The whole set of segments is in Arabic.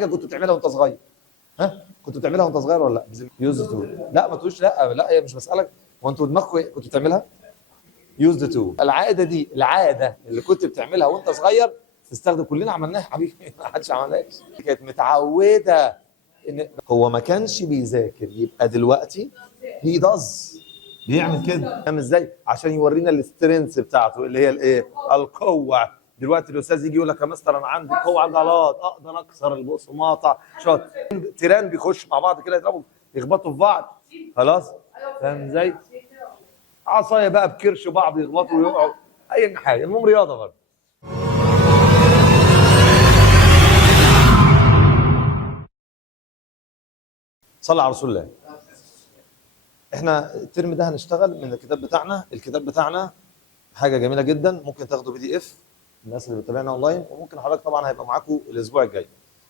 حاجه كنت بتعملها وانت صغير. ها كنت بتعملها وانت صغير ولا لا؟ يوزد تو. لا ما تقولش لا لا، هي مش بسالك هو انتوا دماغكم ايه كنت بتعملها؟ يوزد تو. العاده دي، العاده اللي كنت بتعملها وانت صغير تستخدم. كلنا عملناها يا حبيبي، ما حدش عملهاش. كانت متعوده ان هو ما كانش بيذاكر، يبقى دلوقتي هي داز بيعمل كده. فاهم ازاي؟ عشان يورينا السترينث بتاعته اللي هي الايه؟ القوه. دلوقتي الاستاذ يجي يقول لك يا مستر انا عندي قوه عضلات، اقدر اكسر البقسماطه. شاط تيران بيخش مع بعض كده يضربوا يخبطوا في بعض. خلاص؟ فاهم ازاي؟ عصايه بقى بكرش بعض يخبطوا ويقعوا، اي حاجه. المهم رياضه برضه. صلى على رسول الله. احنا الترم ده هنشتغل من الكتاب بتاعنا. الكتاب بتاعنا حاجه جميله جدا، ممكن تاخدوا PDF الناس اللي بتتابعنا اونلاين، وممكن حضرتك طبعا هيبقى معاكم الاسبوع الجاي.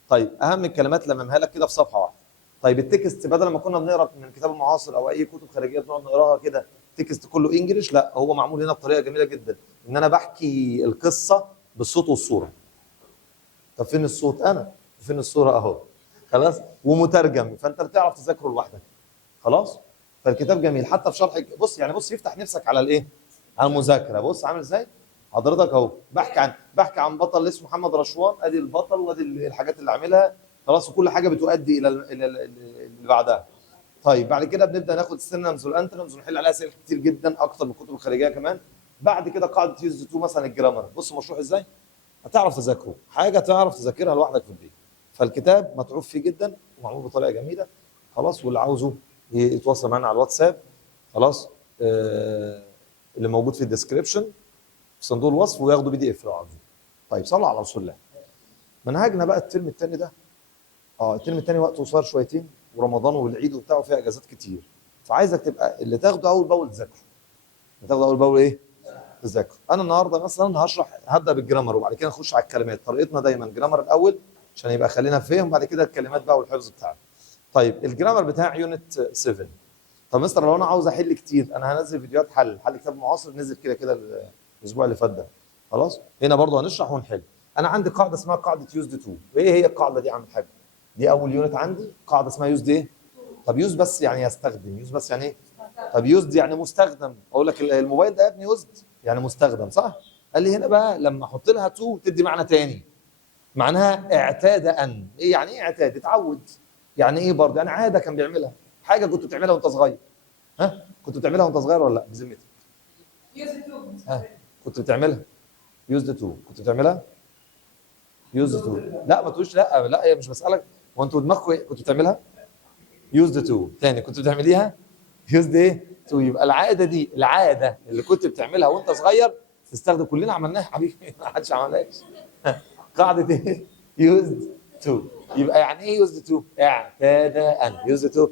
طيب اهم الكلمات لممها لك كده في صفحه واحده. طيب التكست بدل ما كنا بنقرا من كتاب المعاصر او اي كتب خارجيه بنقعد نقراها كده تكست كله انجلش، لا هو معمول هنا بطريقه جميله جدا ان انا بحكي القصه بالصوت والصوره. طب فين الصوت؟ انا. فين الصوره؟ اهو. خلاص؟ ومترجم، فانت بتعرف تذاكره لوحدك. خلاص؟ فالكتاب جميل حتى في شرح. بص يعني بص يفتح نفسك على الايه؟ على المذاكره. بص عامل ازاي؟ حضرتك اهو بحكي عن بطل اسمه محمد رشوان، ادي البطل وادي الحاجات اللي عاملها. خلاص؟ وكل حاجه بتؤدي الى اللي بعدها. طيب بعد كده بنبدا ناخد السينونيمز والانتونيمز ونحل عليها اسئله كتير جدا اكتر من الكتب الخارجيه كمان. بعد كده قاعده يوز تو مثلا الجرامر. بص مشروح ازاي؟ هتعرف تذاكره، حاجه تعرف تذاكرها لوحدك في البيت. فالكتاب متعوب فيه جدا ومعمول بطريقه جميله. خلاص؟ واللي عاوزه يتواصل معنا على الواتساب. خلاص؟ اللي موجود في الديسكريبشن في صندوق الوصف، وياخدوا PDF لو عاوزين. طيب صلوا على رسول الله. منهجنا بقى الترم الثاني ده، الترم الثاني وقته قصير شويتين، ورمضان والعيد وبتاع وفيها اجازات كتير. فعايزك تبقى اللي تاخده اول باول تذاكره. اللي تاخده اول باول ايه؟ تذاكره. انا النهارده مثلا هبدا بالجرامر وبعد كده نخش على الكلمات. طريقتنا دايما جرامر الاول عشان يبقى خلينا فهم، بعد كده الكلمات بقى والحفظ بتاعنا. طيب الجرامر بتاع يونت 7. طب مستر لو انا عاوز احل كتير، انا هنزل فيديوهات حل كتاب معاصر نزل كده الاسبوع اللي فات ده. خلاص؟ هنا برضه هنشرح ونحل. انا عندي قاعده اسمها قاعده يوزد تو. وايه هي القاعده دي يا عم الحاج؟ دي اول يونت عندي، قاعده اسمها يوزد ايه؟ طب يوز بس يعني يستخدم، يوز بس يعني ايه؟ طب يوزد يعني مستخدم. اقول لك الموبايل ده يا ابني يوزد يعني مستخدم، صح؟ قال لي هنا بقى لما احط لها تو تدي معنى تاني. معناها اعتاد ان. ايه يعني ايه اعتاد؟ اتعود. يعني ايه برضه؟ يعني عاده كان بيعملها، حاجه كنت بتعملها وانت صغير. ها كنت بتعملها وانت صغير ولا لا بذمتك؟ يوزد تو. ها كنت بتعملها يوزد تو. كنت بتعملها يوزد تو. لا ما تقولش لا لا، هي مش بسالك هو انتوا دماغكم ايه كنت بتعملها؟ يوزد تو. تاني كنت بتعمليها يوزد ايه؟ تو. يبقى العاده دي، العاده اللي كنت بتعملها وانت صغير تستخدم. كلنا عملناها يا حبيبي، ما حدش عملهاش. قاعده ايه؟ يوزد تو. يبقى يعني ايه يوزد تو؟ اعتاد ان. يوزد تو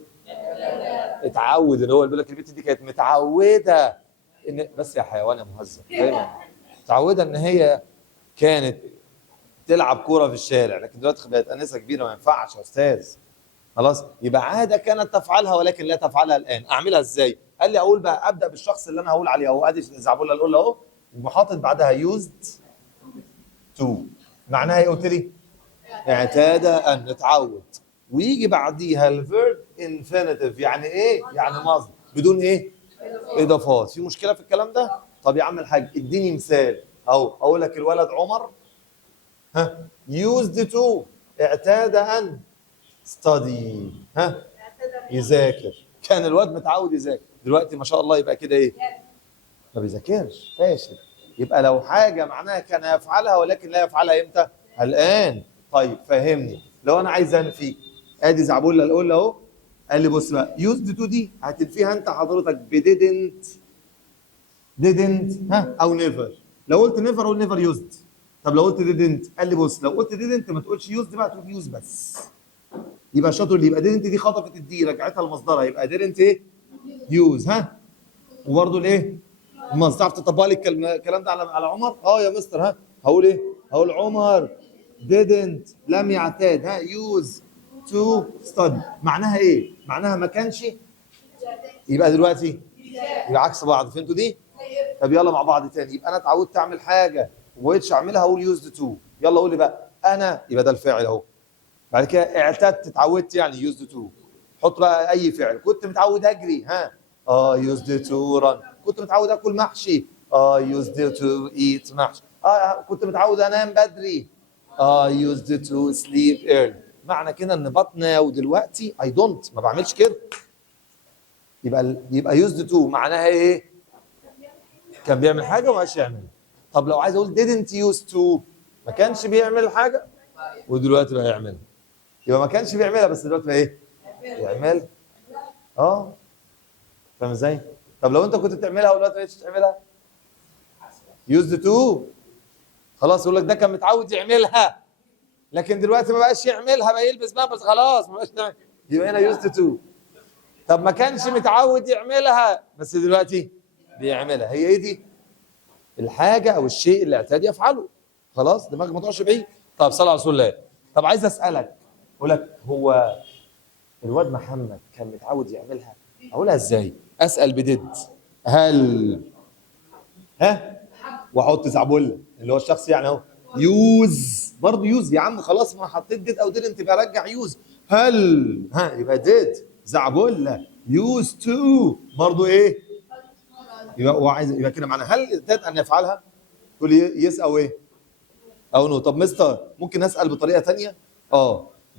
اتعود. ان هو بيقول لك البت دي كانت متعوده ان، بس يا حيوان يا مهذب دايما متعوده ان هي كانت تلعب كوره في الشارع، لكن دلوقتي بقت انسه كبيره ما ينفعش يا استاذ. خلاص؟ يبقى عاده كانت تفعلها ولكن لا تفعلها الان. اعملها ازاي؟ قال لي اقول بقى ابدا بالشخص اللي انا هقول عليه اهو. ادي زعبوله الاولى اهو، وحاطط بعدها يوزد تو. معناها ايه قلت لي؟ اعتاد ان، اتعود. ويجي بعديها الفيرب انفينيتيف. يعني ايه؟ يعني ماضي بدون ايه؟ اضافات. في مشكله في الكلام ده؟ طب يا عم الحاج اديني مثال اهو. اقول لك الولد عمر used to اعتاد ان study يذاكر. كان الواد متعود يذاكر، دلوقتي ما شاء الله يبقى كده ايه؟ ما بيذاكرش، فاشل. يبقى لو حاجه معناها كان يفعلها ولكن لا يفعلها امتى؟ الان. طيب فهمني. لو انا عايز انفي، ادي زعبوله الاولى اهو. قال لي بص بقى used to دي هتنفيها انت حضرتك ب didn't او never. لو قلت never اقول never used. طب لو قلت didn't، قال لي بص لو قلت didn't ما تقولش used بقى، تقول use بس. يبقى شاطر اللي يبقى didn't دي خطفت الدي رجعتها لمصدرها، يبقى didn't ايه؟ use. وبرده الايه؟ ما تعرف تطبق لي الكلام ده على عمر؟ يا مستر. هقول ايه؟ هقول عمر didn't لم يعتاد use to study. معناها ايه؟ معناها ما كانش. يبقى دلوقتي يبقى عكس بعض. فهمتوا دي؟ طب يلا مع بعض تاني. يبقى انا اتعودت اعمل حاجه وما بقتش اعملها اقول يوزد تو. يلا قول لي بقى انا. يبقى ده الفاعل اهو. بعد كده اعتدت اتعودت يعني used to. حط بقى اي فعل. كنت متعود اجري ها used to run. كنت متعود اكل محشي used to eat محشي. كنت متعود انام بدري used to sleep early. معنى كده ان but now ودلوقتي I don't ما بعملش كده. يبقى used to معناها ايه؟ كان بيعمل حاجه وما يعمل. طب لو عايز اقول didn't used to ما كانش بيعمل حاجه ودلوقتي بقى يعملها. يبقى ما كانش بيعملها بس دلوقتي بقى ايه؟ يعمل. فاهم ازاي؟ طب لو انت كنت بتعملها ودلوقتي ما بقتش تعملها used to خلاص يقول لك ده كان متعود يعملها لكن دلوقتي ما بقاش يعملها بقى يلبس بقى بس خلاص ما بقاش يعمل. يبقى هنا used to. طب ما كانش متعود يعملها بس دلوقتي بيعملها. هي ايه دي؟ الحاجه او الشيء اللي اعتاد يفعله. خلاص دماغك ما تروحش بعيد. طب صلى على رسول الله. طب عايز اسالك اقول لك هو الواد محمد كان متعود يعملها؟ اقولها ازاي؟ اسال بدد. هل واحط زعبله اللي هو الشخص يعني اهو يوز برضه يوز يا عم خلاص ما حطيت ديد او ديدنت يبقى رجع يوز. هل يبقى ديد زعبله يوز تو برضه ايه؟ يبقى هو عايز يبقى كده معنى هل اعتاد ان يفعلها؟ تقول لي يس او ايه؟ او نو. طب مستر ممكن اسال بطريقه ثانيه؟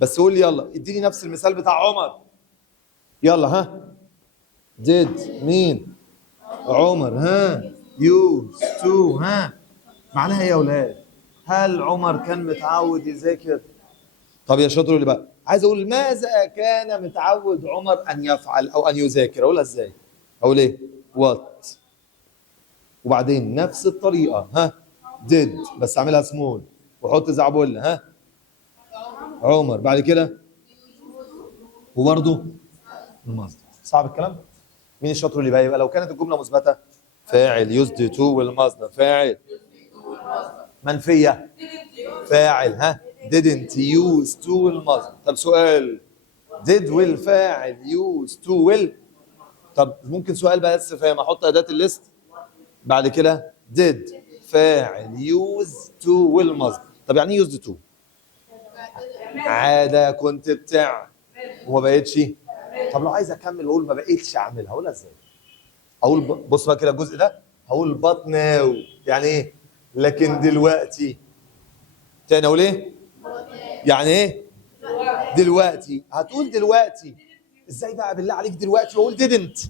بس قول لي يلا اديني نفس المثال بتاع عمر. يلا did مين؟ عمر used to معناها ايه يا اولاد؟ هل عمر كان متعود يذاكر؟ طب يا شاطر اللي بقى عايز اقول ماذا كان متعود عمر ان يفعل او ان يذاكر؟ اقولها ازاي؟ اقول ايه؟ what. وبعدين نفس الطريقه did بس اعملها سمول واحط زعبله عمر بعد كده وبرضه المصدر. صعب الكلام؟ مين الشاطر اللي بقى؟ يبقى لو كانت الجمله مثبته فاعل used to والمصدر فاعل. منفيه فاعل didn't use to والمصدر. طب سؤال did والفاعل used to طب ممكن سؤال بس فاهم احط اداه الليست بعد كده did فاعل used to والمصدر. طب يعني ايه used to؟ عاده كنت بتاع وما بقتش. طب لو عايز اكمل واقول ما بقتش اعملها اقولها ازاي؟ اقول بص بقى كده الجزء ده هقول but now يعني ايه؟ لكن دلوقتي. تاني اقول ايه؟ يعني ايه؟ دلوقتي. هتقول دلوقتي ازاي بقى بالله عليك دلوقتي واقول didn't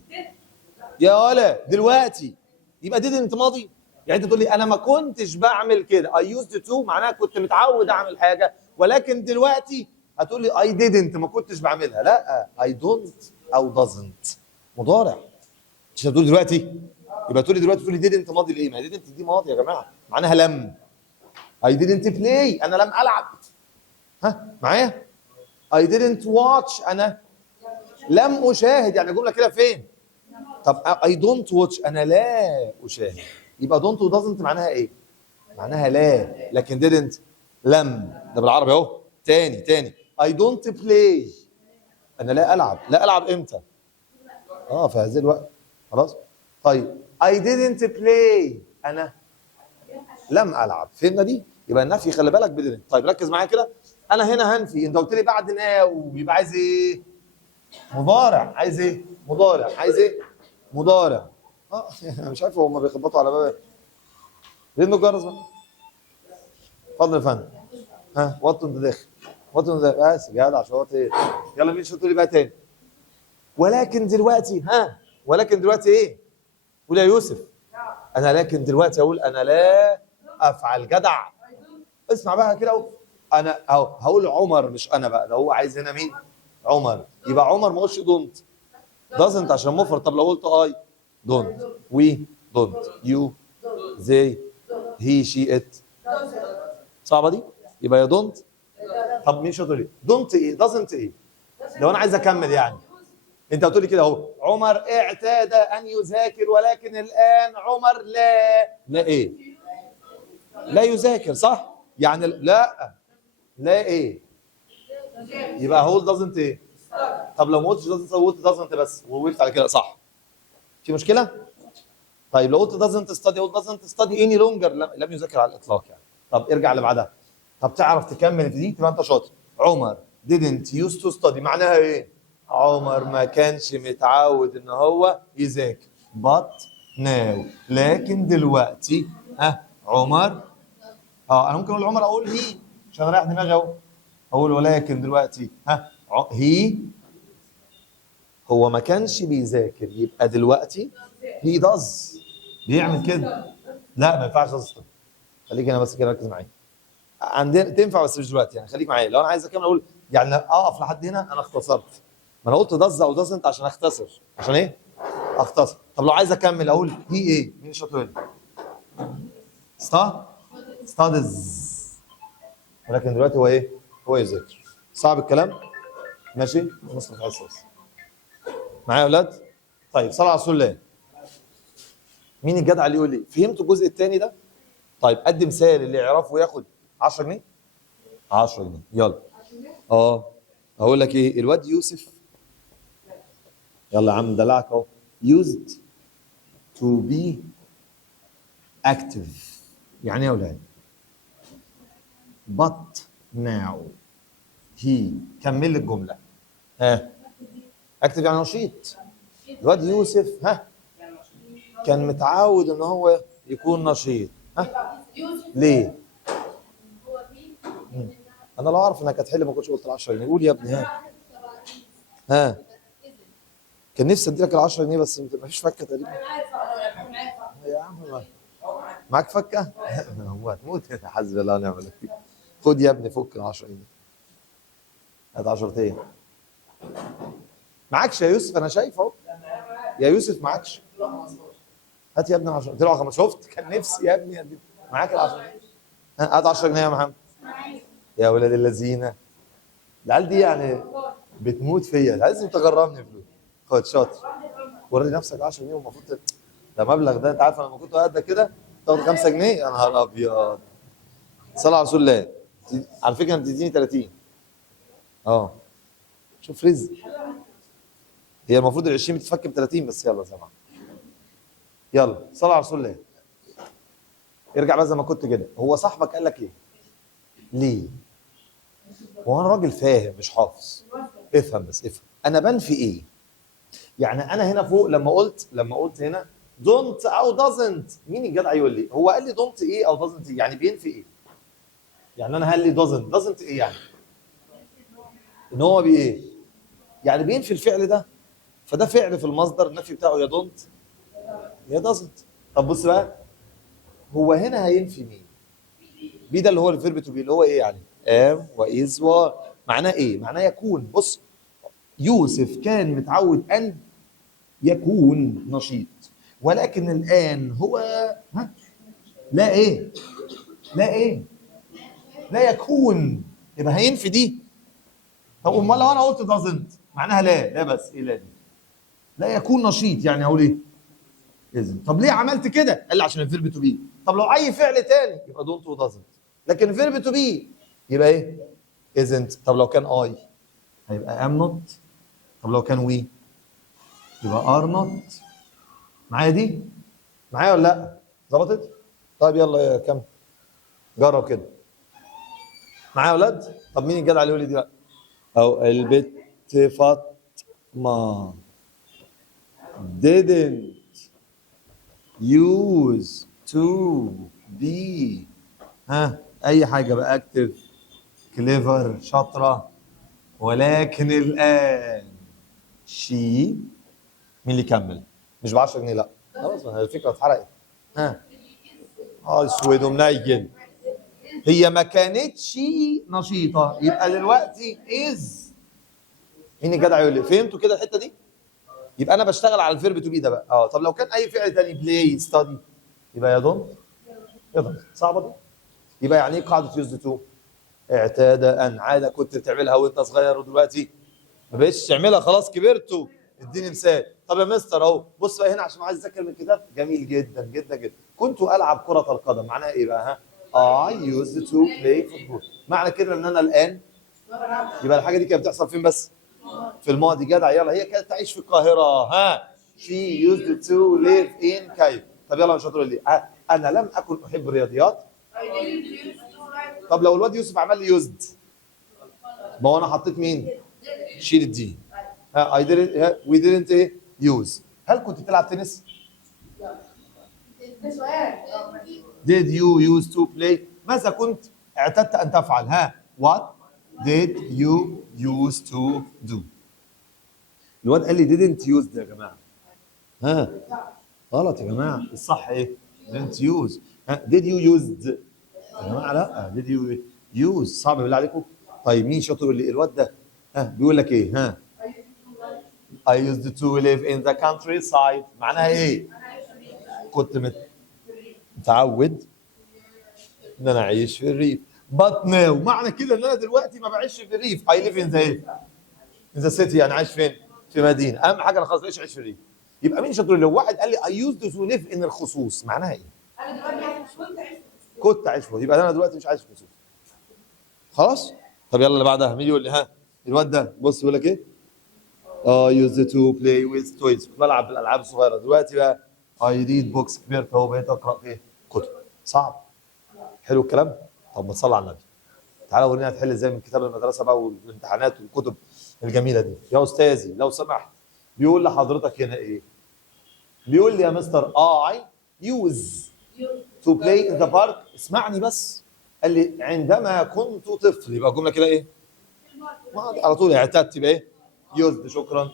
يا ولا دلوقتي يبقى didn't ماضي. يعني انت تقول لي انا ما كنتش بعمل كده I used to معناها كنت متعود اعمل حاجه ولكن دلوقتي هتقول لي I didn't ما كنتش بعملها. لا I don't او doesn't مضارع. مش هتقول دلوقتي يبقى تقول لي دلوقتي تقول لي didn't ماضي ليه؟ ما didn't دي ماضي يا جماعه معناها لم. I didn't play انا لم العب. معايا؟ I didn't watch انا لم اشاهد. يعني جمله كده فين؟ طب I don't watch انا لا اشاهد. يبقى don't و doesn't معناها ايه؟ معناها لا. لكن didn't لم. ده بالعربي اهو. تاني I don't play انا لا العب. لا العب امتى؟ في هذا الوقت. خلاص. طيب I didn't play انا لم العب. فهمنا دي؟ يبقى النفي خلي بالك بديدنت. طيب ركز معايا كده. انا هنا هنفي انت قلت لي بعد ناو يبقى عايز ايه؟ مضارع. عايز ايه؟ مضارع. عايز ايه؟ مضارع. مش عارف هم بيخبطوا على باب لانه الجرس بقى. اتفضل يا فندم. وطوا انت داخل. وطوا انت داخل. بس جدع شاطر. يلا مين شاطر لي بقى تاني؟ ولكن دلوقتي ولكن دلوقتي ايه؟ قول يا يوسف. انا لكن دلوقتي اقول انا لا افعل. جدع. اسمع بقى كده اهو. انا اهو هقول عمر مش انا بقى. ده هو عايز هنا مين؟ عمر. يبقى عمر ما اقولش دونت doesn't عشان مفرد. طب لو قلت اي don't we don't you they he she it صعبه دي. يبقى يا دونت. طب مين شاطر ليه؟ دونت ايه؟ doesn't ايه؟ لو انا عايز اكمل يعني انت هتقول لي كده اهو عمر اعتاد ان يذاكر ولكن الان عمر لا ايه؟ لا يذاكر. صح؟ يعني لا ايه؟ يبقى هقول doesn't ايه؟ طب لو ما قلتش doesn't قلت doesn't بس ووقفت على كده صح؟ في مشكله؟ طيب لو قلت doesn't study قلت doesn't study any longer لم يذاكر على الاطلاق يعني. طب ارجع اللي بعدها. طب تعرف تكمل في دي تبقى انت شاطر. عمر didn't used to study معناها ايه؟ عمر ما كانش متعود ان هو يذاكر but now لكن دلوقتي عمر انا ممكن اقول عمر اقول هي عشان اريح دماغي اهو اقول ولكن دلوقتي هي هو ما كانش بيذاكر يبقى دلوقتي هي does بيعمل كده لا ما ينفعش does خليك هنا بس كده ركز معايا عندنا تنفع بس مش دلوقتي يعني خليك معايا لو انا عايز اكمل اقول يعني اقف لحد هنا انا اختصرت ما انا قلت does او doesn't عشان اختصر عشان ايه؟ اختصر طب لو عايز اكمل اقول هي ايه؟ مين شاطر هنا؟ studies ولكن دلوقتي هو ايه؟ هو يذاكر صعب الكلام؟ ماشي؟ نص الحصص معايا يا اولاد؟ طيب صلى على رسول الله مين الجدع اللي يقول لي فهمتوا الجزء الثاني ده؟ طيب قد مثال اللي يعرفه ياخد 10 جنيه 10 جنيه يلا هقول لك ايه الواد يوسف يلا يا عم دلعك اهو used to be active يعني ايه يا اولاد but now he كمل لي الجمله active يعني نشيط الواد يوسف كان متعود ان هو يكون نشيط ليه؟ انا لو اعرف انك هتحل ما كنتش قلت ال 10 جنيه قول يا ابني كان نفسي ادي لك ال 10 جنيه بس ما فيش فكه تقريبا يا عم معاك فكه؟ هو هتموت حسبي الله ونعم الوكيل خد يا ابني فك ال 10 جنيه هات 10 ايه؟ معكش يا يوسف انا شايف اهو يا يوسف معكش هات يا ابني 10 قلت له شفت كان نفسي يا ابني معاك ال 10 هات 10 جنيه يا محمد يا ولاد اللذينه العيال دي يعني بتموت فيا لازم تغرمني فلوس خد شاطر وري نفسك 10 جنيه والمفروض ده مبلغ ده انت عارف انا لما كنت قاعد كده تاخد 5 جنيه يا نهار ابيض صلى على رسول الله على فكره انت بتديني 30 شوف رزق هي المفروض ال 20 بتتفك ب 30 بس يلا زي ما يلا صلى على رسول الله ارجع بقى زي ما كنت كده هو صاحبك قال لك ايه؟ ليه؟ هو انا راجل فاهم مش حافظ افهم بس افهم انا بنفي ايه؟ يعني انا هنا فوق لما قلت هنا دونت او دازنت مين الجدع يقول لي؟ هو قال لي دونت ايه او دازنت ايه؟ يعني بينفي ايه؟ يعني انا قال لي دازنت ايه يعني؟ ان هو بايه؟ يعني بينفي الفعل ده فده فعل في المصدر النفي بتاعه يا دونت يا دازنت طب بص بقى هو هنا هينفي مين؟ بي ده اللي هو الفيرب تو بي اللي هو ايه يعني؟ ام وايز و معناه ايه؟ معناه يكون بص يوسف كان متعود ان يكون نشيط ولكن الان هو لا ايه؟ لا يكون يبقى هينفي دي طب امال لو انا قلت دازنت معناها لا بس ايه لا دي لا يكون نشيط يعني اقول ايه؟ اذن طب ليه عملت كده؟ قال لي عشان الفيرب تو بي طب لو اي فعل تاني يبقى دونت ودازنت لكن الفيرب تو بي يبقى ايه؟ ازنت طب لو كان اي هيبقى ام نوت طب لو كان وي يبقى ار نوت معايا دي؟ معايا ولا لا؟ ظبطت؟ طيب يلا يا كم جرب كده معايا يا اولاد؟ طب مين الجدع اللي يقول لي دي بقى؟ او البت فاطمه didn't used to be اي حاجه بقى اكتف كليفر شاطره ولكن الان شي مين اللي يكمل؟ مش ب 10 جنيه لا خلاص الفكره اتحرقت اسود ومنيل هي ما كانتش نشيطه يبقى دلوقتي از مين الجدع يقول لي فهمتوا كده الحته دي؟ يبقى انا بشتغل على الفيرب تو بي ده بقى طب لو كان اي فعل تاني بلاي ستادي يبقى يا دونت صعبه دي يبقى يعني ايه قاعده يوزد تو؟ اعتاد ان عاده كنت بتعملها وانت صغير ودلوقتي ما بقتش تعملها خلاص كبرتوا اديني مثال طب يا مستر اهو بص بقى هنا عشان عايز اذاكر من الكتاب جميل جدا جدا جدا كنت العب كره القدم معناها ايه بقى I used to play football معنى كده ان انا الان يبقى الحاجه دي كانت بتحصل فين بس؟ في الماضي جدع يلا هي كانت تعيش في القاهره she used to live in كايرو طب يلا مش هتقول لي انا لم اكن احب الرياضيات طب لو الواد يوسف عمل لي يوزد ما هو انا حطيت مين؟ شيل الدي. I didn't we didn't ايه؟ use. هل كنت بتلعب تنس؟ ده سؤال. Did you used to play؟ ماذا كنت اعتدت ان تفعل؟ ها؟ What did you used to do؟ الواد قال لي didn't use يا جماعه. ها؟ غلط يا جماعه، الصح ايه؟ didn't use. ها؟ did you used؟ يا جماعه لا، did you use صعب بالله عليكم. طيب مين شاطر يقول لي الواد ده؟ ها بيقول لك ايه؟ ها؟ I used to live in the countryside. معناها ايه؟ كنت متعود ان انا اعيش في الريف. But now معنى كده ان انا دلوقتي ما بعيش في الريف. I live in the ايه؟ in the city. يعني عايش فين؟ في مدينه. اهم حاجه انا خلاص بقيتش اعيش في الريف. يبقى مين شاطر؟ لو واحد قال لي I used to live in الخصوص معناها ايه؟ انا دلوقتي عايز كنت عايز كنت عايش في، يبقى انا دلوقتي مش عايش في الخصوص. خلاص؟ طب يلا اللي بعدها مين يقول لي؟ ها؟ الواد ده بص يقول لك ايه؟ I used to play with toys. كنت بلعب بالالعاب الصغيره. دلوقتي بقى I read books. كبرت اهو بقيت اقرا في ايه؟ كتب. صعب. حلو الكلام؟ طب ما تصلي على النبي. تعالى ورينا هتحل ازاي من كتاب المدرسه بقى والامتحانات والكتب الجميله دي. يا استاذي لو سمحت، بيقول لحضرتك هنا ايه؟ بيقول لي يا مستر I use to play in the park. اسمعني بس. قال لي عندما كنت طفل. يبقى الجمله كده ايه؟ ما على طول اعتدت يبقى ايه؟ used. شكرا. مين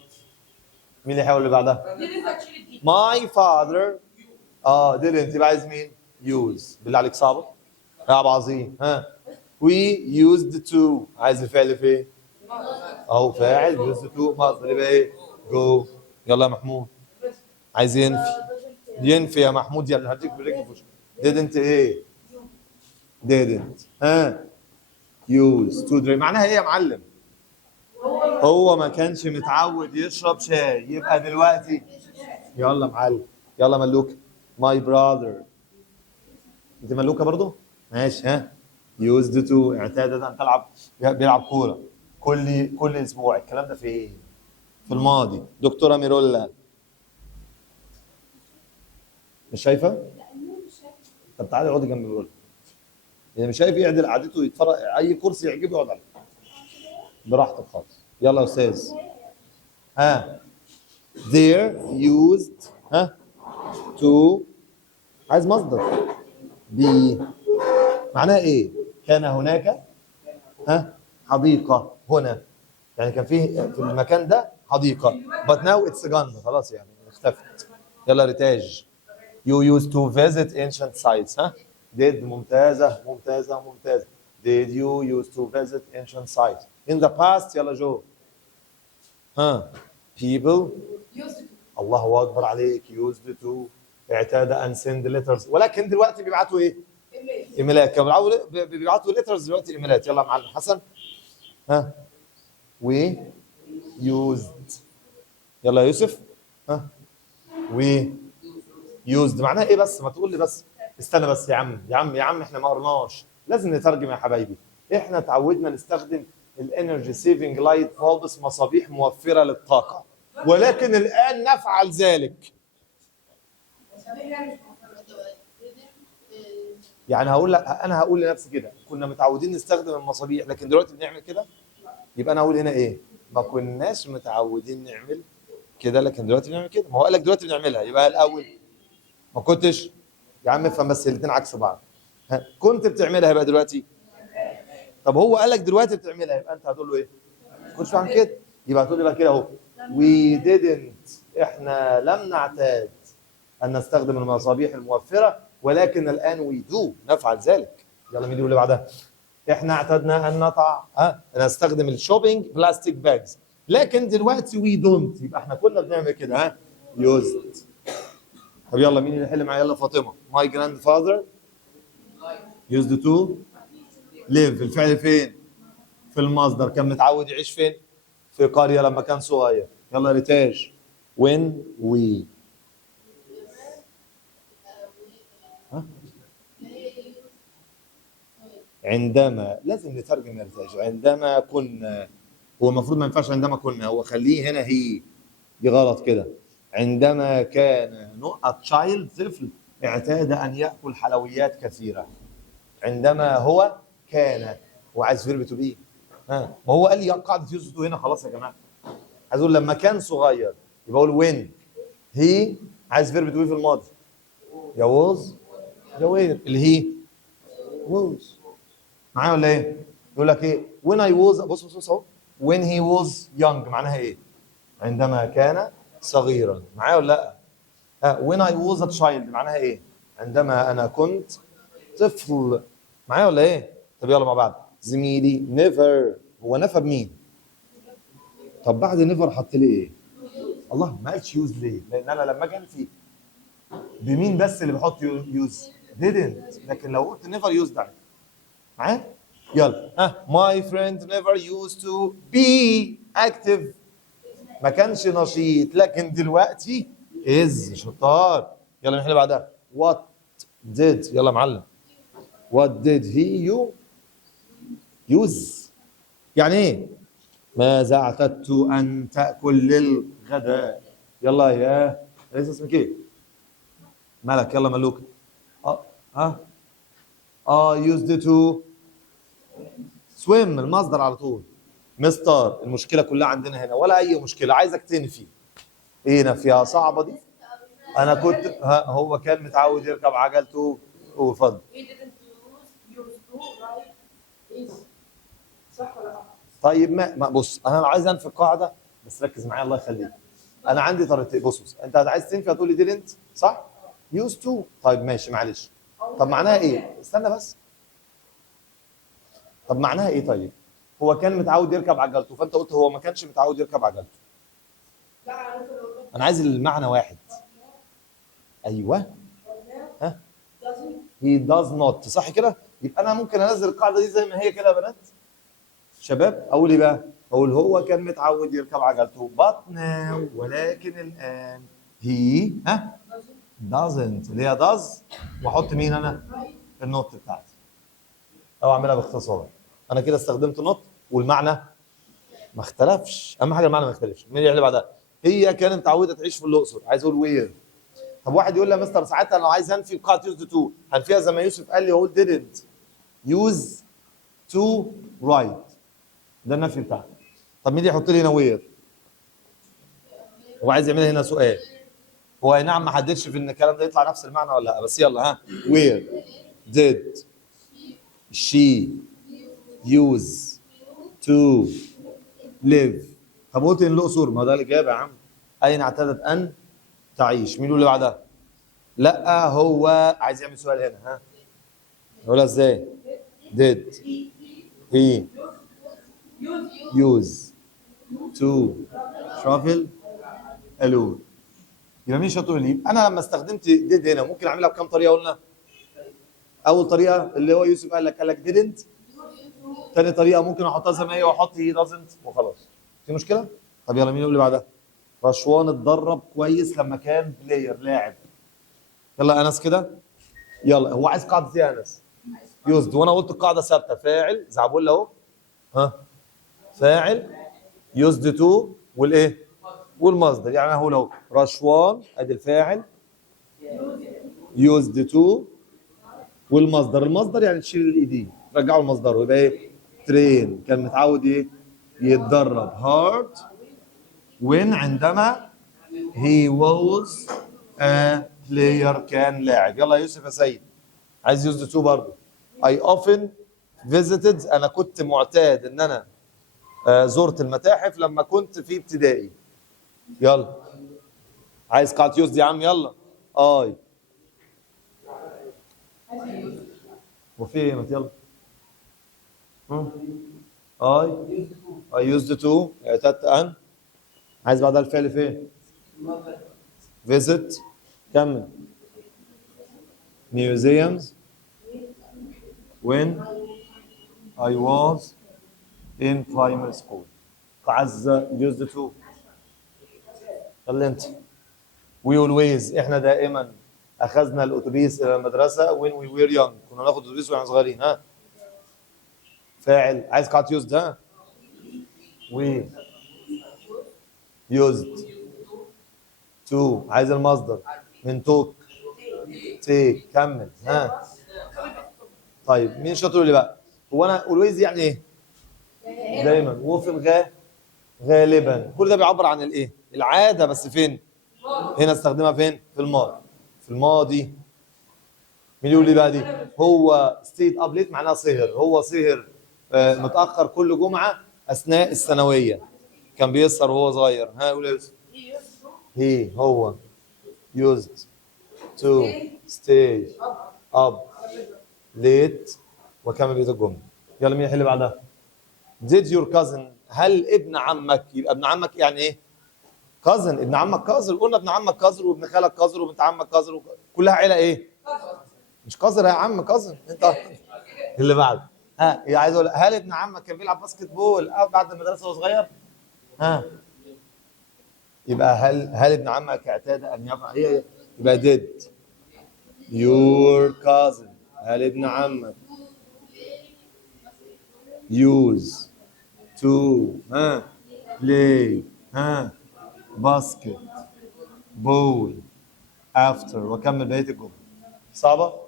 اللي هيحاول اللي بعدها؟ دي لسه تشيل دي. My father didn't. يبقى عايز مين؟ use. بالله عليك صعبه؟ لعب عظيم. ها؟ We used to. عايز الفعل في ايه؟ اهو فاعل. used to مصدر يبقى ايه؟ go. يلا يا محمود. عايز ينفي. ينفي يا محمود يا اللي هديك برجل في وشك. didn't ايه؟ didn't. ها؟ used to drink. معناها ايه يا معلم؟ هو ما كانش متعود يشرب شاي. يبقى دلوقتي يلا معلم. يلا ملوكه. my brother. انت ملوكه برضو؟ ماشي. ها؟ used to اعتادت ان تلعب. بيلعب كوره كل اسبوع. الكلام ده في ايه؟ في الماضي. دكتوره ميرولا مش شايفه؟ طب تعالي اقعدي جنب ميرولا. اللي مش شايف يعدل قعدته يتفرج اي كرسي يعجبه يقعد عليه براحتك خالص. يلا يا استاذ. ها؟ they're used ها to. عايز مصدر. be. معناها ايه؟ كان هناك ها حديقة هنا. يعني كان في المكان ده حديقة. but now it's gone. خلاص يعني اختفت. يلا ريتاج. you used to visit ancient sites. ها؟ did. ممتازة ممتازة ممتازة. did you used to visit ancient sites in the past؟ يلا جو. ها؟ people. يوسف. الله اكبر عليك. used to اعتاد ان send letters. ولكن دلوقتي بيبعتوا ايه؟ ايميلات. كانوا بيبعتوا letters دلوقتي ايميلات. يلا يا معلم حسن. ها؟ we used. يلا يا يوسف. ها؟ we used معناها ايه بس؟ ما تقول لي بس. استنى بس يا عم يا عم يا عم، احنا ما قرناش. لازم نترجم يا حبايبي. احنا اتعودنا نستخدم الانرجي سيفنج لايت bulbs، مصابيح موفره للطاقه، ولكن الان نفعل ذلك. يعني هقول لك، انا هقول لنفسي كده كنا متعودين نستخدم المصابيح لكن دلوقتي بنعمل كده. يبقى انا هقول هنا ايه؟ ما كناش متعودين نعمل كده لكن دلوقتي بنعمل كده. ما هو قال لك دلوقتي بنعملها. يبقى الاول ما كنتش. يا عم افهم بس، الاثنين عكس بعض. ها؟ كنت بتعملها يبقى دلوقتي. طب هو قال لك دلوقتي بتعملها يبقى انت هتقول له ايه؟ ما كنتش فاهم كده. يبقى هتقول لي بقى كده اهو. we didn't. احنا لم نعتاد ان نستخدم المصابيح الموفره، ولكن الان we do نفعل ذلك. يلا مين يقول اللي بعدها؟ احنا اعتدنا ان نستخدم الشوبينج بلاستيك باجز، لكن دلوقتي we don't. يبقى احنا كنا بنعمل كده. ها؟ used. طب يلا مين اللي يحل معايا؟ يلا فاطمه. my grandfather used to live. الفعل فين؟ في المصدر. كان متعود يعيش فين؟ في قريه لما كان صغير. يلا ريتاج. when we. ها؟ عندما. لازم نترجم يا ريتاج. عندما كنا. هو المفروض ما ينفعش عندما كنا، هو خليه هنا هي. دي غلط كده. عندما كان نقط تشايلد طفل اعتاد ان ياكل حلويات كثيره. عندما هو كان. هو عايز فيرب تو بي. ها ما هو قال لي قاعده يوز تو هنا خلاص يا جماعه. عايز اقول لما كان صغير يبقى اقول وين هي. عايز فيرب تو في الماضي يا ووز يا وير اللي هي ووز. معايا ولا ايه؟ يقول لك ايه when I was بص اهو when he was young معناها ايه؟ عندما كان صغيرا. معايا ولا لا؟ when I was a child معناها ايه؟ عندما انا كنت طفل. معايا ولا ايه؟ طب يلا مع بعض. زميلي never هو نفى بمين؟ طب بعد never حط لي ايه؟ الله ما قالش يوز ليه؟ لان انا لما اجي انفي بمين بس اللي بحط يوز؟ didn't. لكن لو قلت never used ده معايا؟ يلا my friend never used to be active ما كانش نشيط لكن دلوقتي is شطار. يلا نحل بعدها what did يلا معلم what did he use يعني ايه؟ ماذا اعتدت ان تاكل للغداء. يلا يا ليس اسمك ايه؟ مالك يلا ملوك. used to swim المصدر على طول. مستر المشكله كلها عندنا هنا ولا اي مشكله عايزك تنفي. ايه نفيها صعبه دي؟ انا كنت هو كان متعود يركب عجلته. وفضل he didn't use to right is صح ولا لا؟ طيب ما بص انا عايز انفي القاعده بس ركز معايا الله يخليك. انا عندي طريقتين. بص انت عايز تنفي هتقول لي didn't صح؟ used to طيب ماشي معلش. طب معناها ايه؟ استنى بس. طب معناها ايه طيب؟ هو كان متعود يركب عجلته فانت قلت هو ما كانش متعود يركب عجلته. لا انا عايز المعنى واحد. ايوه ها doesn't he does not صح كده؟ يبقى انا ممكن انزل القاعده دي زي ما هي كده يا بنات شباب. اقول ايه بقى؟ اقول هو كان متعود يركب عجلته but now ولكن الان he doesn't اللي هي does واحط مين انا؟ النوت بتاعتي او اعملها باختصار. انا كده استخدمت نوت والمعنى ما اختلفش. اهم حاجه المعنى ما يختلفش. مين اللي بعدها؟ هي كانت متعوده تعيش في الاقصر. عايز اقول وير. طب واحد يقول لي يا مستر ساعتها لو عايز انفي قاعده يوز تو هنفيها زي ما يوسف قال لي اقول didn't use to write. ده النفي بتاعنا. طب مين يحط لي هنا وير؟ هو عايز يعمل هنا سؤال. هو اي نعم ما حددش في ان الكلام ده يطلع نفس المعنى ولا لا بس يلا وير did she use to live. طب قلت ان الاقصر ما ده الاجابه يا عم. اين اعتادت ان تعيش. مين اللي بعدها؟ لا هو عايز يعمل سؤال هنا يقولها ازاي؟ did he use to travel alone. يبقى مين شاطر لي؟ انا لما استخدمت did هنا ممكن اعملها بكام طريقه قلنا؟ اول طريقه اللي هو يوسف قال لك didn't. تاني طريقه ممكن احطها زي ما هي واحط he doesn't وخلاص. في مشكله؟ طب يلا مين اللي بعدها؟ رشوان اتدرب كويس لما كان بلاير لاعب. يلا انس كده. يلا هو عايز قاعده ايه يا انس؟ يوزد وانا قلت القاعده ثابته. فاعل زعبول اهو فاعل يوزد تو والايه؟ والمصدر. يعني انا هقول اهو رشوان ادي الفاعل يوزد تو والمصدر. المصدر يعني تشيل الايدين رجعوا المصدر ويبقى ايه؟ ترين كان متعود ايه؟ يتدرب هارد وين عندما he was a player كان لاعب. يلا يا يوسف يا سيد عايز يوز تو برضه. I often visited انا كنت معتاد ان انا زرت المتاحف لما كنت في ابتدائي. يلا عايز قاعدة يوز دي يا عم. يلا وفي ايه ما يلا I used to اعتدت ان. عايز بعدها الفعل فين؟ visit كمل museums when I was in primary school. عايز used to. يلا انت. we always احنا دائما اخذنا الاتوبيس الى المدرسه when we were young كنا ناخد اتوبيس واحنا صغيرين. فاعل عايز قاعده used we used to عايز المصدر من توك تيك كمل طيب مين شاطر اللي بقى؟ هو انا always يعني ايه؟ دايما. وفي الغاء غالبا. كل ده بيعبر عن الايه؟ العاده، بس فين؟ هنا استخدمها فين؟ في الماضي. في الماضي. مين يقول لي بقى دي؟ هو ستيت اب ليت معناها سهر. هو سهر متاخر كل جمعه اثناء الثانويه. كان بيسهر وهو صغير. ها قول يا هي هو used to stay up late. وكمل بقيه الجمله. يلا مين يحل بعدها؟ did your cousin. هل ابن عمك؟ يبقى ابن عمك يعني ايه؟ cousin. ابن عمك cousin. قلنا ابن عمك cousin وابن خالك cousin وبنت عمك cousin كلها عيله ايه؟ مش cousin يا عم cousin انت. اللي بعد. ها هي عايز اقول هل ابن عمك كان بيلعب باسكت بول بعد المدرسه وهو صغير؟ ها يبقى هل ابن عمك اعتاد ان يفعل ايه؟ يبقى did your cousin. هل ابن عمك use to play basket ball after. وكمل بقيه الجمله. صعبه؟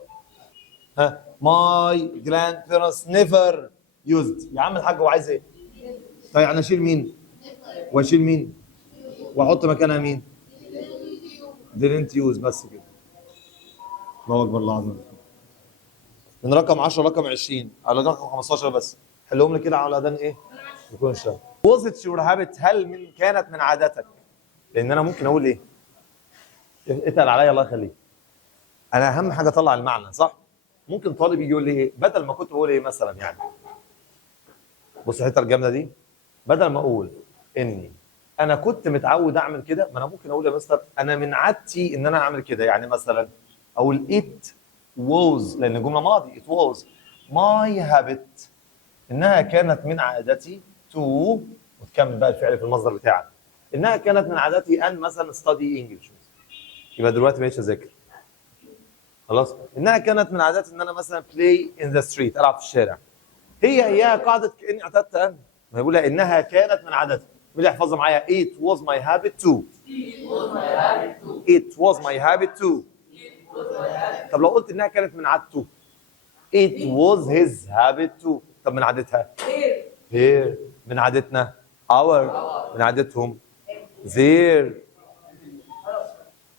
my grandparents never used. يا عم الحاج هو عايز ايه؟ طيب يعني اشيل مين؟ واشيل مين؟ واحط مكانها مين؟ didn't use. بس كده. الله اكبر الله العظيم. من رقم 10 رقم 20 على رقم 15 بس. حلهم لي كده على اذان ايه؟ يكون الشهر. was it your habit. هل كانت من عاداتك؟ لان انا ممكن اقول ايه؟ اتقل عليا الله يخليك. انا اهم حاجه اطلع المعنى صح؟ ممكن طالب يجي يقول لي ايه؟ بدل ما كنت بقول ايه مثلا يعني. بص الحته الجامده دي. بدل ما اقول اني انا كنت متعود اعمل كده، ما انا ممكن اقول يا مستر انا من عادتي ان انا اعمل كده. يعني مثلا اقول it was لان الجمله ماضي. it was my habit انها كانت من عادتي to. وتكمل بقى الفعل في المصدر بتاعك. انها كانت من عادتي ان مثلا study English. يبقى دلوقتي بقيتش اذاكر. خلاص. انها كانت من عادتي ان انا مثلا play in the street العب في الشارع. هي قاعده كاني اعتدت ان. ما بيقولها انها كانت من عادتي. مين اللي يحفظها معايا؟ it was my habit to. it was my habit to. طب لو قلت انها كانت من عادته. it was his habit to. طب من عادتها؟ here. من عادتنا؟ our. من عادتهم؟ their.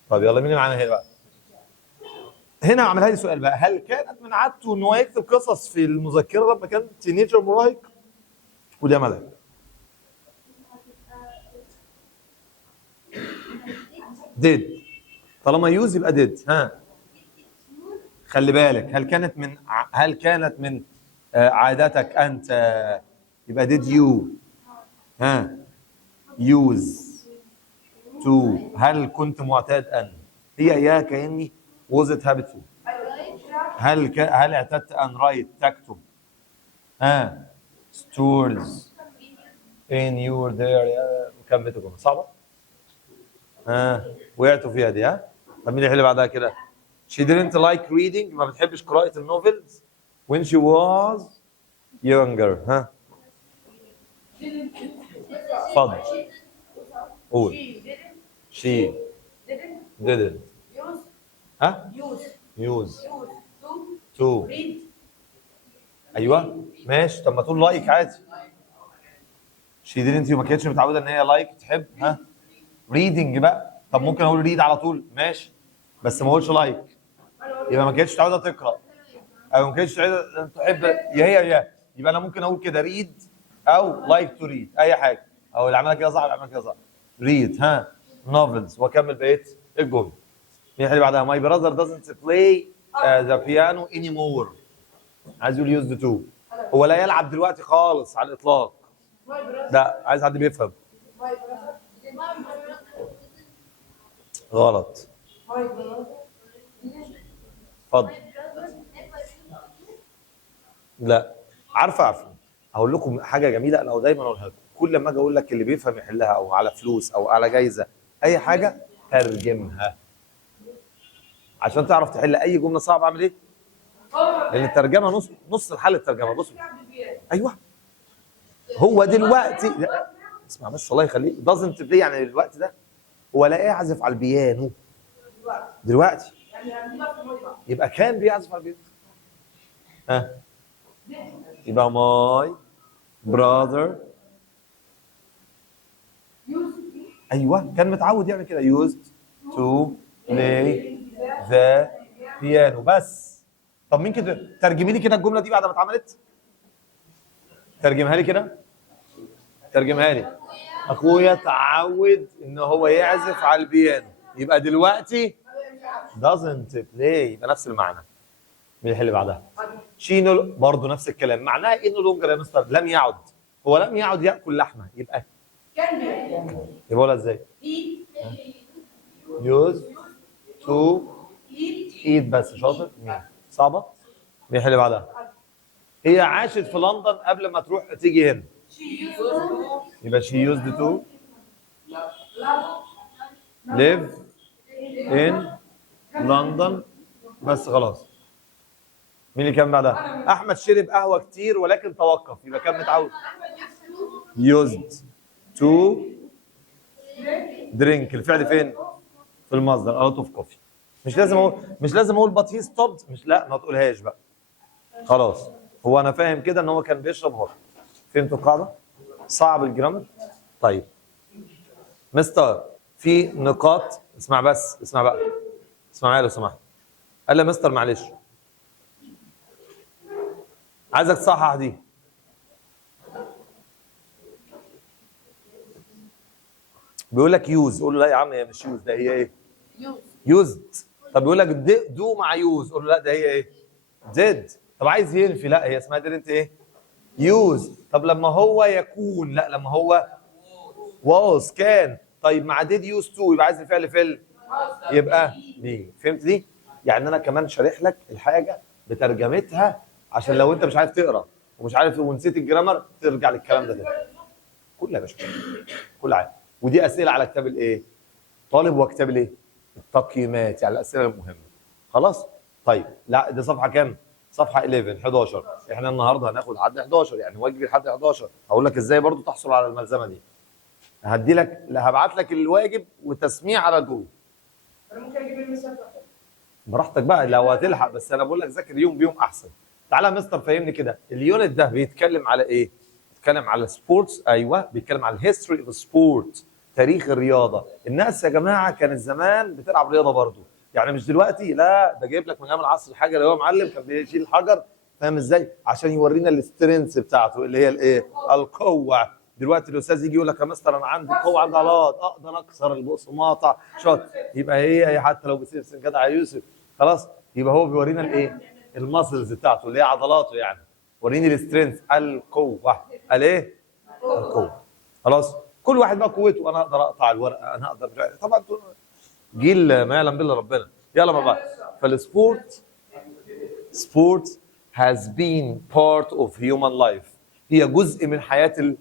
طب يلا مين اللي معانا هنا بقى؟ هنا عملها لي سؤال بقى. هل كانت من عادته ان هو يكتب قصص في المذكره لما كان تينيجر مراهق؟ ودي عملها. did. طالما يوز يبقى did. خلي بالك. هل كانت من عاداتك انت؟ يبقى did you use to. هل كنت معتاد ان؟ هي كاني was it habit to. هل اعتدت ان write تكتب stores in your there. كم بتكون صعبه؟ وقعتوا فيها دي. طب مين اللي بعدها كده؟ she didn't like reading. ما بتحبش قراءة النوفلز when she was younger. اتفضل قول. she didn't use to. ايوه ماشي. طب ما تقول لايك عادي. she didn't. ما كانتش متعوده ان هي لايك تحب reading بقى. طب ممكن اقول read على طول ماشي بس ما اقولش لايك. يبقى ما كانتش متعوده تقرا او ما كانتش تحب يا يبقى انا ممكن اقول كده read او like to read اي حاجه. او اللي عملها كده صح اللي عملها كده صح. read novels. واكمل بقيه الجمله. مين اللي بعدها؟ my brother doesn't play the piano anymore. عايز يقول used to. هو لا يلعب دلوقتي خالص على الاطلاق. لا عايز حد بيفهم. غلط. اتفضل. لا عارفه. هقول لكم حاجه جميله انا دايما اقولها لكم. كل ما اجي اقول لك اللي بيفهم يحلها او على فلوس او على جايزه اي حاجه ترجمها عشان تعرف تحل اي جمله صعبه. اعمل ايه؟ لان الترجمه نص الحل. الترجمه بص. ايوه هو دلوقتي اسمع بس الله يخليك. doesn't play يعني الوقت ده هو لا يعزف على البيانو دلوقتي. يبقى كان بيعزف على البيانو. يبقى my brother. ايوه كان متعود يعمل كده used to play the piano بس. طب مين كده؟ ترجمي لي كده الجمله دي بعد ما اتعملت. ترجمها لي كده. ترجمها لي. اخويا تعود ان هو يعزف على البيانو، يبقى دلوقتي doesn't play، يبقى نفس المعنى. مين اللي بعدها؟ شينو برضه نفس الكلام، معناها انه لونجر يا مستر لم يعد، هو لم يعد ياكل لحمه، يبقى يبقى ازاي؟ use to eat بس. شاطر. مين؟ صعبه؟ مين اللي بعدها؟ هي عاشت في لندن قبل ما تروح تيجي هنا، يبقى she used to live in London بس. خلاص. مين اللي كان بعدها؟ احمد شرب قهوه كتير ولكن توقف، يبقى كان متعود used to drink. الفعل فين؟ في المصدر out of coffee. مش لازم اقول but he stopped، مش، لا ما تقولهاش بقى. خلاص هو انا فاهم كده ان هو كان بيشرب هو. فهمتوا القاعده؟ صعب الجرامر. طيب مستر في نقاط، اسمع بس، اسمع بقى، اسمع معايا لو سمحت. قال لي مستر معلش عايزك تصحح دي. بيقول لك يوز، قول له لا يا عم هي مش يوز، ده هي ايه؟ يوزد. طب بيقول لك دو مع يوز، قول له لا ده هي ايه؟ ديد. طب عايز ينفي، لا هي اسمها ديدنت ايه؟ يوز. طب لما هو يكون، لا لما هو واز كان. طيب مع ديد يوز تو يبقى عايز الفعل فيل، يبقى بي. فهمت دي؟ يعني انا كمان شارح لك الحاجه بترجمتها عشان لو انت مش عارف تقرا ومش عارف ونسيت الجرامر ترجع للكلام ده تاني. كل يا باشا كل عام. ودي اسئله على كتاب الايه؟ طالب وكتاب الايه؟ التقييمات، يعني الاسئله المهمه. خلاص؟ طيب لا دي صفحه كام؟ صفحه 11. احنا النهارده هناخد لحد 11، يعني واجبي لحد 11. هقول لك ازاي برضو تحصل على الملزمه دي. هدي لك، هبعت لك الواجب وتسميع على جوجل. انا ممكن اجيب المثال براحتك بقى لو هتلحق، بس انا بقول لك ذاكر يوم بيوم احسن. تعالى يا مستر فهمني كده، اليونت ده بيتكلم على ايه؟ بيتكلم على سبورتس. ايوه بيتكلم على الهيستوري اوف سبورت، تاريخ الرياضه. الناس يا جماعه كانت زمان بتلعب رياضه برضو، يعني مش دلوقتي، لا ده جايب لك من ايام العصر الحجري اللي هو معلم كان بيشيل الحجر، فاهم ازاي؟ عشان يورينا الاسترنس بتاعته اللي هي الايه؟ القوه. دلوقتي الاستاذ يجي يقول لك يا مستر انا عندي قوه عضلات اقدر اكسر البقسماطه شاط، يبقى هي حتى لو بسيرسن جدع يوسف خلاص، يبقى هو بيورينا الايه؟ الماسلز بتاعته اللي هي عضلاته، يعني وريني الاسترنس، القوه. الايه؟ القوه. خلاص كل واحد بقى قوته، انا اقدر اقطع الورقه، انا اقدر، طبعا جيل ما يعلم بالله ربنا. يلا مع بعض. فالسبورت has been part of human life، هي جزء من حياه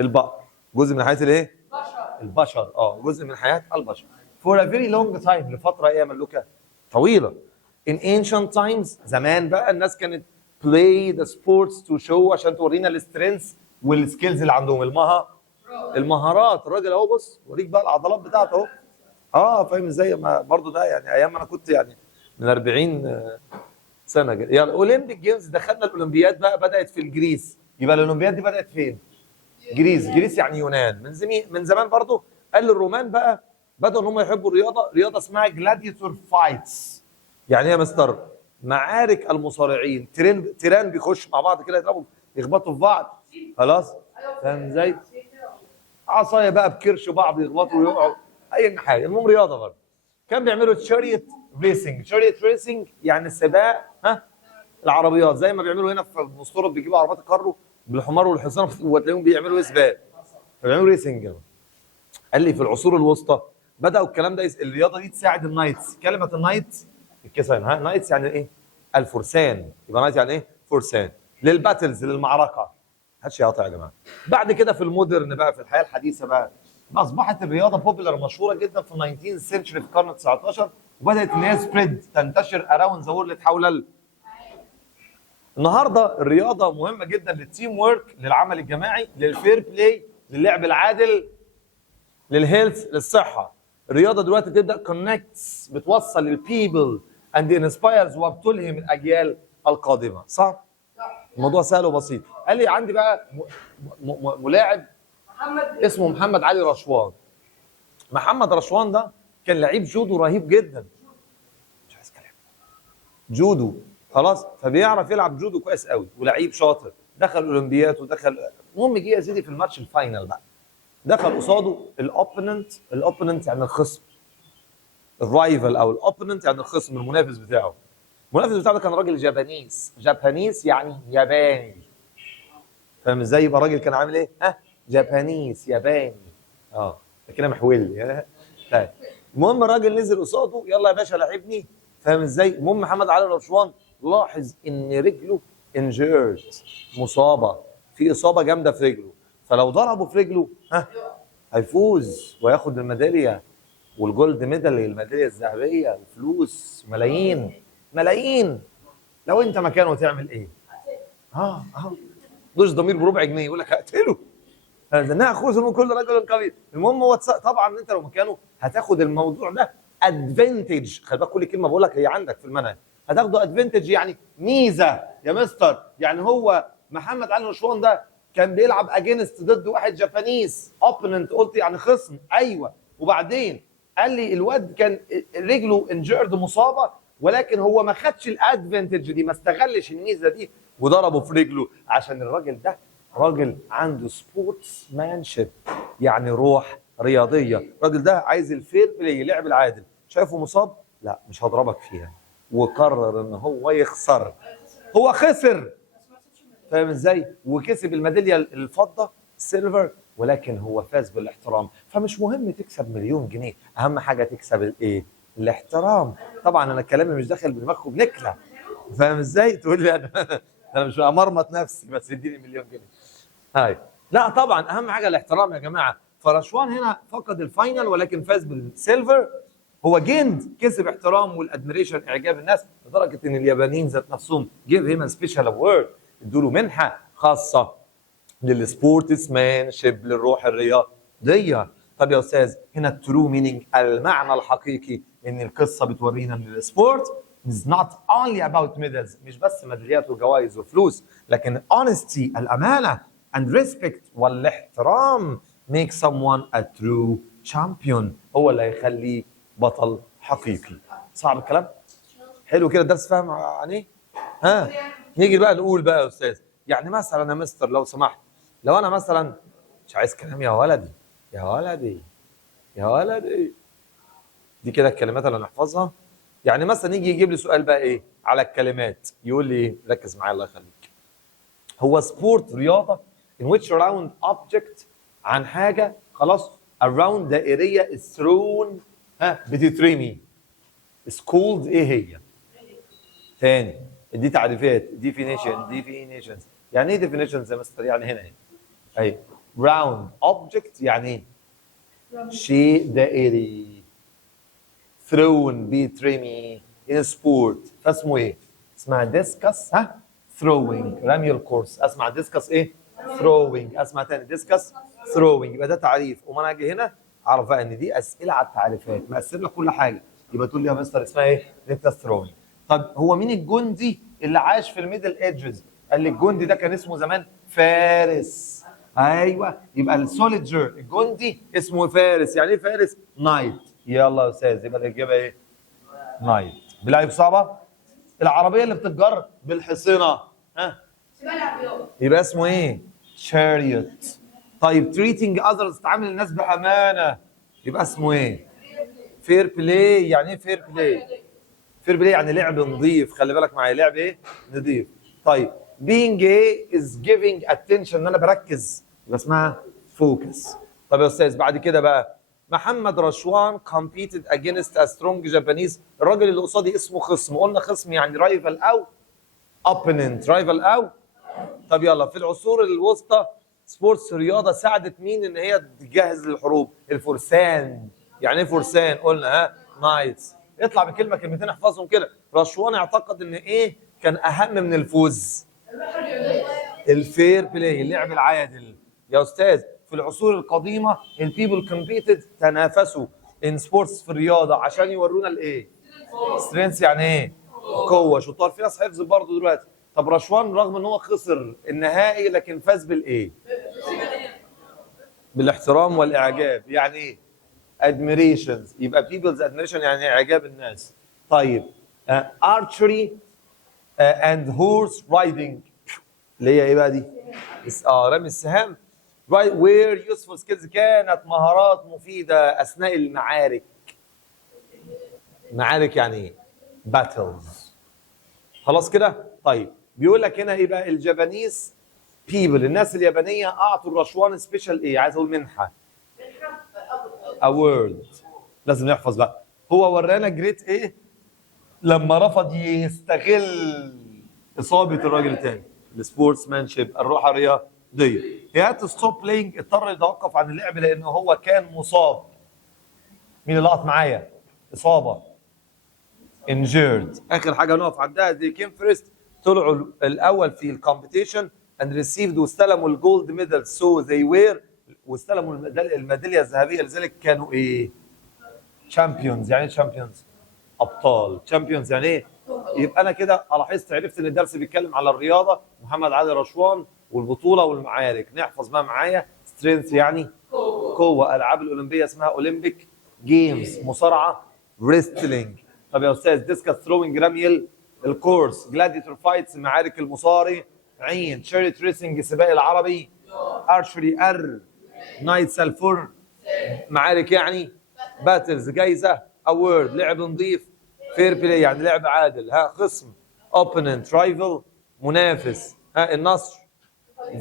البقر، جزء من حياه الايه؟ البشر. جزء من حياه البشر for a very long time، لفتره ايه يا ملوكه؟ طويله. in ancient times، زمان بقى الناس كانت play the sports to show، عشان تورينا السترينث والسكيلز اللي عندهم، المهارات. الراجل اهو بص وريك بقى العضلات بتاعته اهو. فاهم ازاي؟ برضه ده يعني ايام انا كنت يعني من 40 سنه كده. يعني اولمبيك جيمز، دخلنا الاولمبياد بقى، بدات في الجريس. يبقى الاولمبياد دي بدات فين؟ جريس يعني يونان. من زمان برضه قال الرومان بقى بدأوا ان هم يحبوا رياضه اسمها جلاديتور فايتس. يعني ايه يا مستر؟ معارك المصارعين، تيران بيخش مع بعض كده يضربوا يخبطوا في بعض. خلاص؟ فاهم ازاي؟ عصايه بقى بكرش بعض يخبطوا ويقعوا، اي حاجه، المهم رياضه برضه. كان بيعملوا تشاريت ريسنج يعني السباق، العربيات، زي ما بيعملوا هنا في مستورد، بيجيبوا عربيات الكارو بالحمار والحصان وتلاقيهم بيعملوا سباق، بيعملوا ريسنج. قال لي في العصور الوسطى بداوا الكلام ده، الرياضه دي تساعد النايتس. كلمه النايتس الكسان، نايتس يعني ايه؟ الفرسان. يبقى نايت يعني ايه؟ فرسان. للباتلز، للمعركه. محدش يقاطع يا جماعه. بعد كده في المودرن بقى، في الحياه الحديثه بقى اصبحت الرياضه بوبيلر، مشهوره جدا في 19 سنتشري، في القرن 19، وبدات ان هي سبريد، تنتشر اراوند ذا وورلد، حول النهارده الرياضه مهمه جدا للتيم وورك، للعمل الجماعي، للفير بلاي، للعب العادل، للهيلث، للصحه. الرياضه دلوقتي تبدا كونكتس، بتوصل للبيبل اند انسبايرز، وبتلهم الاجيال القادمه. صح؟ الموضوع سهل وبسيط. قال لي عندي بقى ملاعب محمد اسمه محمد علي رشوان. محمد رشوان ده كان لعيب جودو رهيب جدا، مش عايز كلام، جودو خلاص، فبيعرف يلعب جودو كويس قوي ولعيب شاطر، دخل اولمبيات ودخل. المهم جه يا سيدي في الماتش الفاينل بقى، دخل قصاده الاوبوننت يعني الخصم، الرايفل او الاوبوننت يعني الخصم، المنافس بتاعه. المنافس بتاعه ده كان راجل جابانيس يعني ياباني، فاهم ازاي؟ يبقى راجل كان عامل ايه؟ جابانيس ياباني، ده كده محول. طيب المهم الراجل نزل قصاده، يلا يا باشا لعبني، فاهم ازاي؟ المهم محمد علي رشوان لاحظ ان رجله انجيرد، مصابه، في اصابه جامده في رجله، فلو ضربه في رجله هيفوز وياخد الميداليه والجولد ميدال، الميداليه الذهبيه، الفلوس ملايين. لو انت مكانه تعمل ايه؟ دوش ضمير بربع جنيه يقول لك هقتله، ناخذ من كل رجل قبيل. المهم هو طبعا انت لو مكانه هتاخد الموضوع ده ادفانتج، خلي بالك كل كلمه بقول لك هي عندك في المنهج، هتاخده ادفانتج يعني ميزه يا مستر. يعني هو محمد علي رشوان ده كان بيلعب اجينست ضد واحد جابانيس اوبوننت، قلت يعني خصم، ايوه، وبعدين قال لي الواد كان رجله انجيرد مصابه، ولكن هو ما خدش الادفانتج دي، ما استغلش الميزه دي وضربه في رجله، عشان الراجل ده راجل عنده سبورتس مانشيب، يعني روح رياضيه. الراجل ده عايز الفير بلاي، لعب العادل. شايفه مصاب؟ لا مش هضربك فيها، وقرر ان هو يخسر. هو خسر، فاهم ازاي؟ وكسب الميداليه الفضه السيلفر، ولكن هو فاز بالاحترام. فمش مهم تكسب مليون جنيه، اهم حاجه تكسب الايه؟ الاحترام. طبعا انا كلامي مش داخل بدماغكم بنكله، فاهم ازاي؟ تقول لي انا مش امرمط نفسي بس اديني مليون جنيه. هاي لا طبعا اهم حاجه الاحترام يا جماعه. فرشوان هنا فقد الفاينل ولكن فاز بالسيلفر. هو جيند كسب احترام والادميريشن، اعجاب الناس، لدرجه ان اليابانيين ذات نفسهم جيف هيم سبيشال اوورد، ادوا له منحه خاصه للسبورتس مانشيب، للروح الرياضيه. طب يا استاذ هنا الترو مينينج، المعنى الحقيقي ان القصه بتورينا ان السبورت is not only about medals، مش بس ميداليات وجوائز وفلوس، لكن honesty الامانه and respect والاحترام make someone a true champion، هو اللي هيخليه بطل حقيقي. صعب الكلام؟ حلو كده الدرس، فاهم عن ايه؟ نيجي بقى نقول بقى يا استاذ، يعني مثلا يا مستر لو سمحت، لو انا مثلا مش عايز كلام يا ولدي يا ولدي يا ولدي، دي كده الكلمات اللي هنحفظها. يعني مثلا يجي يجيب لي سؤال بقى ايه على الكلمات، يقول لي ايه؟ ركز معايا الله يخليك. هو سبورت رياضه in which round object، عن حاجه خلاص around دائريه is thrown، بتترمي، is called ايه هي؟ تاني دي تعريفات، definitions. يعني ايه definitions يا مستر؟ يعني هنا اهي round object يعني ايه؟ شيء دائري، thrown بيترمي in sport، فاسمه ايه؟ اسمها discus throwing، رمي القرص. اسمع discus ايه؟ throwing. اسمع تاني discus throwing. يبقى ده تعريف، وما انا اجي هنا اعرف بقى ان دي اسئله على التعريفات، مقسم لك كل حاجه، يبقى تقول لي يا مستر اسمها ايه؟ discus throwing. طب هو مين الجندي اللي عاش في الميدل ايدجز؟ قال لي الجندي ده كان اسمه زمان فارس. ايوه، يبقى السوليجر الجندي اسمه فارس. يعني ايه فارس؟ نايت. يلا يا استاذ يبقى الاجابه ايه؟ نايت. بلعب صعبه. العربيه اللي بتتجر بالحصينه يبقى اسمه ايه؟ شاريوت. طيب تريتنج اذرز، تعامل الناس بامانه، يبقى اسمه ايه؟ فير بلاي. يعني ايه فير بلاي؟ فير بلاي يعني لعب نظيف، خلي بالك معايا، لعب ايه؟ نظيف. طيب being ايه is giving attention، ان انا بركز، يبقى اسمها focus. طب يا استاذ بعد كده بقى، محمد رشوان competed against a strong Japanese، الراجل اللي قصادي اسمه خصم، قلنا خصم يعني رايفل او opponent، رايفل او. طب يلا في العصور الوسطى سبورتس رياضه ساعدت مين ان هي تجهز للحروب؟ الفرسان. يعني ايه فرسان؟ قلنا نايتس. اطلع بكلمه كلمتين احفظهم كده. رشوان اعتقد ان ايه كان اهم من الفوز؟ الفير بلاي، اللعب العادل. يا استاذ في العصور القديمه البيبل كومبيتد، تنافسوا ان سبورتس في الرياضه عشان يورونا الايه؟ سترينث يعني ايه؟ قوه. شطار. في ناس حفظ برضه دلوقتي. طب رشوان رغم ان هو خسر النهائي لكن فاز بالايه؟ بالاحترام والاعجاب. يعني ايه؟ admirations، يبقى people's admiration يعني اعجاب الناس. طيب archery and horse riding اللي هي ايه بقى دي؟ رمي السهام. right where useful skills كانت مهارات مفيدة اثناء المعارك. معارك يعني ايه؟ battles. خلاص كده؟ طيب بيقول لك هنا ايه بقى؟ الجابانيز بيبل، الناس اليابانيه اعطوا الرشوان سبيشال ايه؟ عايز اقول منحه. اوورد. لازم نحفظ بقى. هو ورانا جريت ايه؟ لما رفض يستغل اصابه الراجل الثاني. السبورتس مانشيب، الروح الرياضيه. هي هات ستوب بلاينج، اضطر يتوقف عن اللعب لان هو كان مصاب. مين اللي لقط معايا؟ اصابه. injured. اخر حاجه نقف عندها دي كيم فيرست، طلعوا الاول في الكومبيتيشن and received واستلموا الجولد ميدال so they were، واستلموا الميداليه الذهبيه لذلك كانوا ايه؟ champions. يعني ايه champions؟ ابطال. champions يعني ايه؟ يبقى انا كده لاحظت عرفت ان الدرس بيتكلم على الرياضه، محمد علي رشوان والبطوله والمعارك. نحفظ بقى معايا strength يعني قوه. الالعاب الاولمبيه اسمها اولمبيك جيمز. مصارعه wrestling. طب يا استاذ ديسكس ثروينج رمي الكورس. جلاديتور فايتس معارك المصارعين. شاريت ريسنج سباق العربي. ارشري نايت سالفور معارك يعني. باتلز جايزه. اوورد لعب نظيف. فير بلاي يعني لعب عادل. خصم. اوبوننت رايفل منافس. النصر.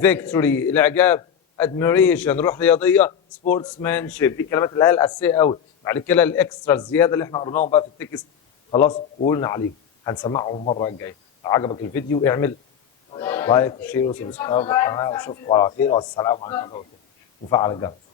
فيكتوري الاعجاب. ادميريشن روح رياضيه. سبورتسمانشيب. دي الكلمات اللي هي الاساسيه قوي. بعد كده الاكسترا الزياده اللي احنا قريناهم بقى في التكست خلاص وقلنا عليه هنسمعهم المره الجايه. لو عجبك الفيديو اعمل لايك وشير وسبسكرايب للقناه واشوفكم على خير والسلام عليكم ورحمه الله وبركاته. وفعل الجرس.